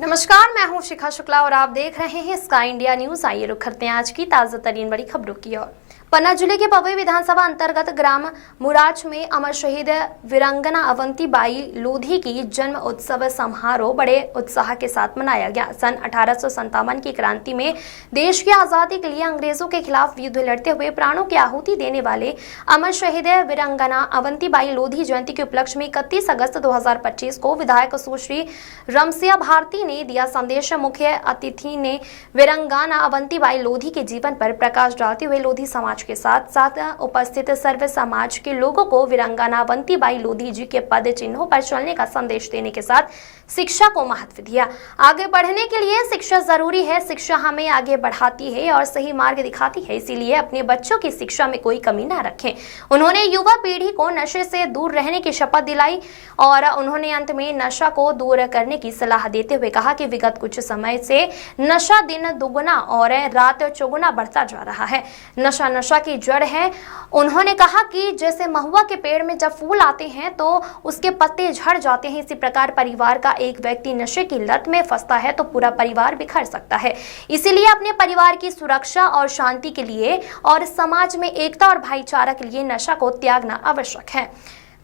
नमस्कार, मैं हूं शिखा शुक्ला और आप देख रहे हैं स्काई इंडिया न्यूज। आइए रुक करते हैं आज की ताजा तरीन बड़ी खबरों की ओर। पन्ना जिले के पवई विधानसभा अंतर्गत ग्राम मुराच में अमर शहीद वीरांगना अवंती बाई लोधी की जन्म उत्सव समारोह बड़े उत्साह के साथ मनाया गया। सन 1857 की क्रांति में देश की आजादी के लिए अंग्रेजों के खिलाफ युद्ध लड़ते हुए प्राणों की आहुति देने वाले अमर शहीद वीरांगना अवंती बाई लोधी जयंती के उपलक्ष्य में 31 अगस्त 2025 को विधायक सुश्री रमसिया भारती ने दिया संदेश। मुख्य अतिथि ने वीरांगना अवंती बाई लोधी के जीवन पर प्रकाश डालते हुए लोधी समाज के साथ साथ उपस्थित सर्व समाज के लोगों को वीरांगना अवंती बाई लोधी जी के पद चिन्हों पर चलने का संदेश देने के साथ शिक्षा को महत्व दिया। आगे बढ़ने के लिए शिक्षा जरूरी है, शिक्षा हमें आगे बढ़ाती है और सही मार्ग दिखाती है, इसीलिए अपने बच्चों की शिक्षा में कोई कमी ना रखें। उन्होंने युवा पीढ़ी को नशे से दूर रहने की शपथ दिलाई और उन्होंने अंत में नशा को दूर करने की सलाह देते हुए कहा कि विगत कुछ समय से नशा दिन दुगुना और रात चौगुना बढ़ता जा रहा है। नशा की जड़ है। उन्होंने कहा कि जैसे महुआ के पेड़ में जब फूल आते हैं तो उसके पत्ते झड़ जाते हैं, इसी प्रकार परिवार का एक व्यक्ति नशे की लत में फंसता है तो पूरा परिवार बिखर सकता है। इसीलिए अपने परिवार की सुरक्षा और शांति के लिए और समाज में एकता और भाईचारा के लिए नशा को त्यागना आवश्यक है।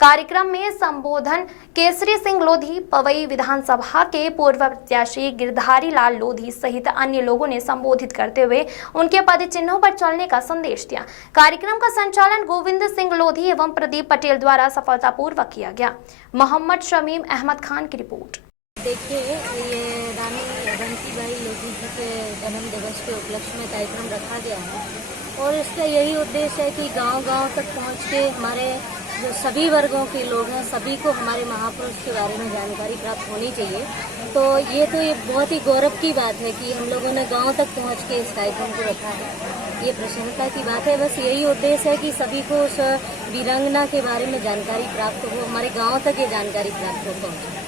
कार्यक्रम में संबोधन केसरी सिंह लोधी, पवई विधानसभा के पूर्व प्रत्याशी गिरधारी लाल लोधी सहित अन्य लोगों ने संबोधित करते हुए उनके पद चिन्हों पर चलने का संदेश दिया। कार्यक्रम का संचालन गोविंद सिंह लोधी एवं प्रदीप पटेल द्वारा सफलतापूर्वक किया गया। मोहम्मद शमीम अहमद खान की रिपोर्ट। देखिए, ये रानी अवंती बाई लोधी जी के जन्म दिवस के उपलक्ष्य में कार्यक्रम रखा गया है और इसका यही उद्देश्य है कि गांव-गांव तक पहुंच के हमारे जो सभी वर्गों के लोग हैं सभी को हमारे महापुरुष के बारे में जानकारी प्राप्त होनी चाहिए। तो ये बहुत ही गौरव की बात है कि हम लोगों ने गांव तक पहुंच के इस कार्यक्रम को रखा है। ये प्रसन्नता की बात है। बस यही उद्देश्य है कि सभी को उस वीरांगना के बारे में जानकारी प्राप्त हो, हमारे गाँव तक ये जानकारी प्राप्त हो पहुँचे।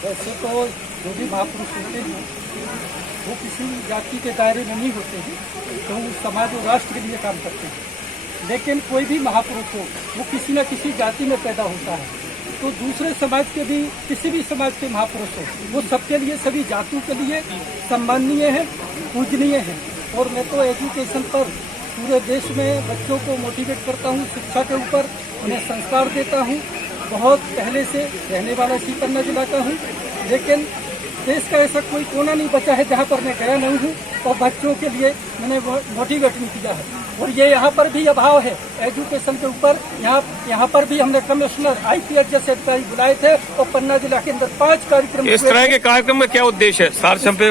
वैसे तो जो भी महापुरुष होते हैं वो किसी जाति के दायरे में नहीं होते हैं, तो वो समाज और राष्ट्र के लिए काम करते हैं। लेकिन कोई भी महापुरुष हो वो किसी न किसी जाति में पैदा होता है, तो दूसरे समाज के भी किसी भी समाज के महापुरुष हो वो सबके लिए, सभी जातियों के लिए सम्माननीय है, पूजनीय है। और मैं तो एजुकेशन पर पूरे देश में बच्चों को मोटिवेट करता हूँ, शिक्षा के ऊपर उन्हें संस्कार देता हूँ। बहुत पहले से रहने वाला इसी पन्ना जिला का हूँ, लेकिन देश का ऐसा कोई कोना नहीं बचा है जहाँ पर मैं गया नहीं हूँ और बच्चों के लिए मैंने मोटिवेट नहीं किया है। और ये यहाँ पर भी अभाव है एजुकेशन के ऊपर। यहाँ पर भी हमने कमिश्नर IPS जैसे अधिकारी बुलाए थे और पन्ना जिला के अंदर 5 कार्यक्रम। इस तरह के कार्यक्रम में क्या उद्देश्य है?